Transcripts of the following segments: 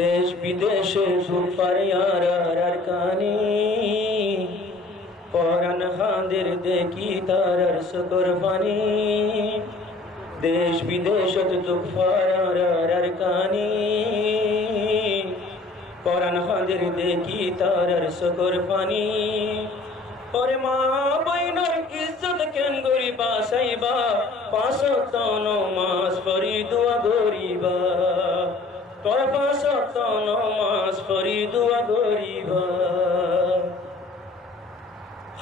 দেশ বিদেশে সুফারিয়ার কানি পরান খাদের দেখি তার কুরবানি দেশ বিদেশত সুফারিয়ার কানি পরান খাদের দেখি তার কুরবানি ওরে মা বইনর ইজ্জত কেন গরিবা সাইবা পাঁচ ওয়াক্ত নামাজ পড়ি দোয়া গরিবা তোর পাঁচ ওয়াক্ত নামাজ পড়ি দোয়া গরিবা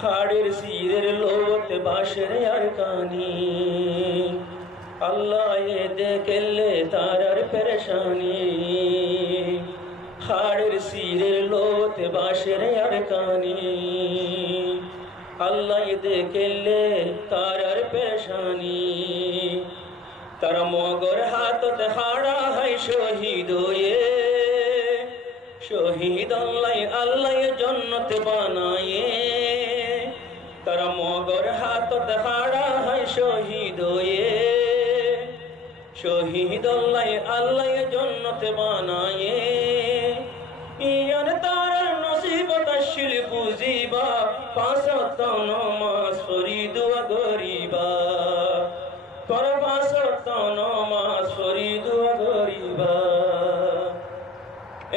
হাড়ের সিরের লোত বাসের আর কানি আল্লাহ এ দেখলে তার আর পেরেশানি হাড়ের সিরের লোত বাসের আর কানি আল্লাহ এ দেখলে তার আর পেরেশানি তারা মগর হাততে হাড়া হয় শহীদ হয়ে শহীদ আল্লাহ জন্নত বানায়ে তারা মগর হাততে হাড়া হয় শহীদ হয়ে শহীদ আল্লাহ জন্নত বানায়ে ইয়ান তার নসিবত শিল বুঝিবা পাঁচ ওয়াক্ত নামাজ পড়ি দোয়া গরিবা তোর পাঁচ ওয়াক্ত নামাজ পড়ি দোয়া গরিবা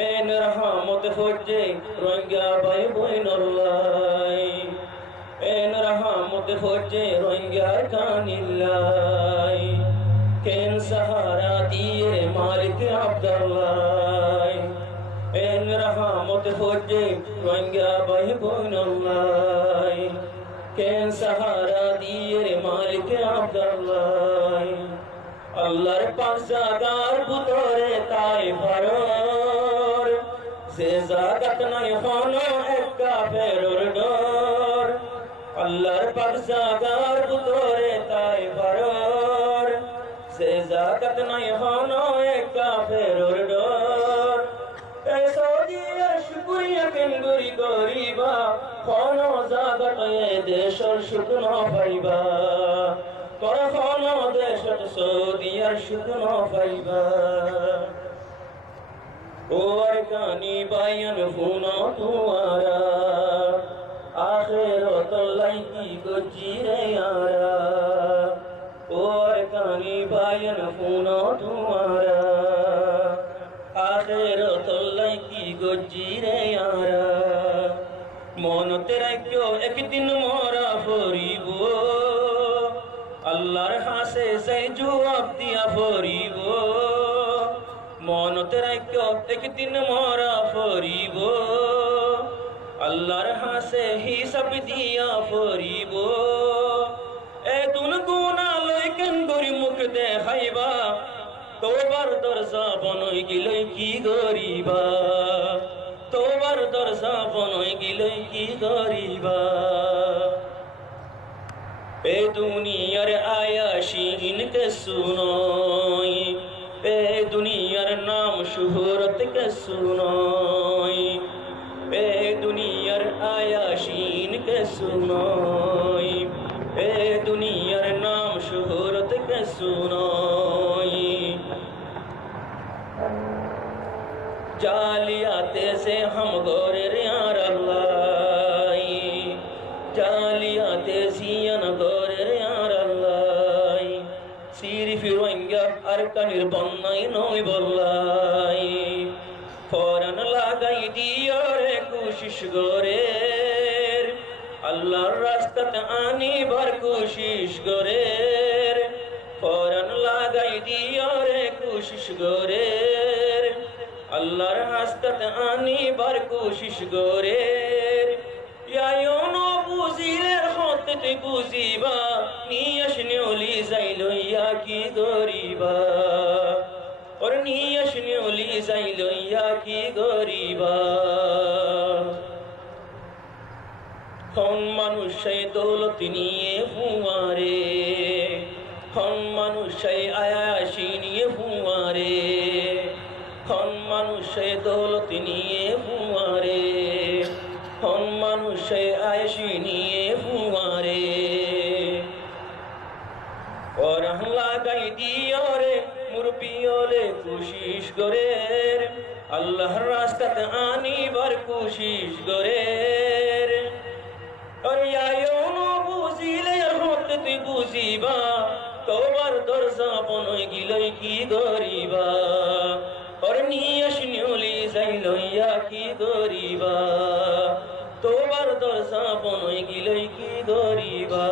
এন রহমত হজ্জে রোহিঙ্গা ভাই বইনল্লাই এন রহমত হজ্জে রোহিঙ্গা কানিল্লাই কেন সাহারা দিয়ে মালিক আব্দুল্লাহ এন রহমত হজ্জে রোহিঙ্গা ভাই বইনল্লাই কেন সাহারা দিয়ে মালিক আব্দুল্লাহ আল্লাহর পাক জাগার ভিতরে তাই ভরর সে জাগাত নাই হনো এক কাফেরর ডর আল্লাহর পাক জাগার ভিতরে তাই ভরর সে জাগাত নাই হনো এক কাফেরর ডর এ সৌদিয়ার শুকরিয়া কেন গরি গরিবা হনো জাগাত এ দেশর শুকনো পাইবা তোরা হনো দেশত সৌদিয়ার শুকনো পাইবা ওর কানি বায়ান হুনো তুয়ারা আখিরাত লাইকি গজিরে আরা ওর কানি বায়ান হুনো তুয়ারা আখিরাত লাইকি গজিরে আরা মনতে রাখিও একদিন মরা ফরিব আল্লাহর হাসে যাই জবাব দিয়া ফরিব মনতে রাখিও একদিন মরা ফরিব আল্লাহর হাসে হিসাব দিয়া ফরিব এ দুন গুণা লই কেন গরি মুখ দেখাইবা তোবার দরজা বনই গিলই কি গরিবা তোবার দরজা বনই গিলই কি গরিবা এ দুনিয়ার আয়াশিন কে সুনোই এ দুনিয়ার নাম শুহরত কে সুনোই এ দুনিয়ার আয়াশিন কে সুনোই এ দুনিয়ার নাম শুহরত কে সুনোই जालियाते से हम गोरे यार अल्लाह जालियाते सियन गोरे यार अल्लाह सिरी फिरोइंगा अरकनिर बन्नाई नोई बोल्लाई फौरन लगाई दियो रे कोशिश गोरेर अल्लाहर रास्तात आनी बार कोशिश गोरेर फौरन लगाई दियो रे कोशिश गोरेर अल्लाहर हास्तात आनी बार कोशिश गोरेर यायो नो बुझिलेर हते बुझिबा नियश नेउली जाइलो या की गरीबा और नियश नेउली जाइलो या की गरीबा कौन मनुष्य दौलत निये हुआरे कौन मनुष्य आयाशी निये हुआरे कौन मनुष्य दौलत निये हुआरे হন মানুষে আয়সি নিয়ে ফুয়ারে ওরহম লাগাই দিয়রে মুরপিয়লে কুশিস করে আল্লাহর রাস্তাতে আনিবার কুশিস করে আর আয়ন বুঝিলে হতে তুই বুঝিবা তোবার দরজা বনই গিলই কি গরিবা আর নিয়াস নিউলি যাই লইয়া কি গরিবা তোবার দরজা বনই গিলই কি গরিবা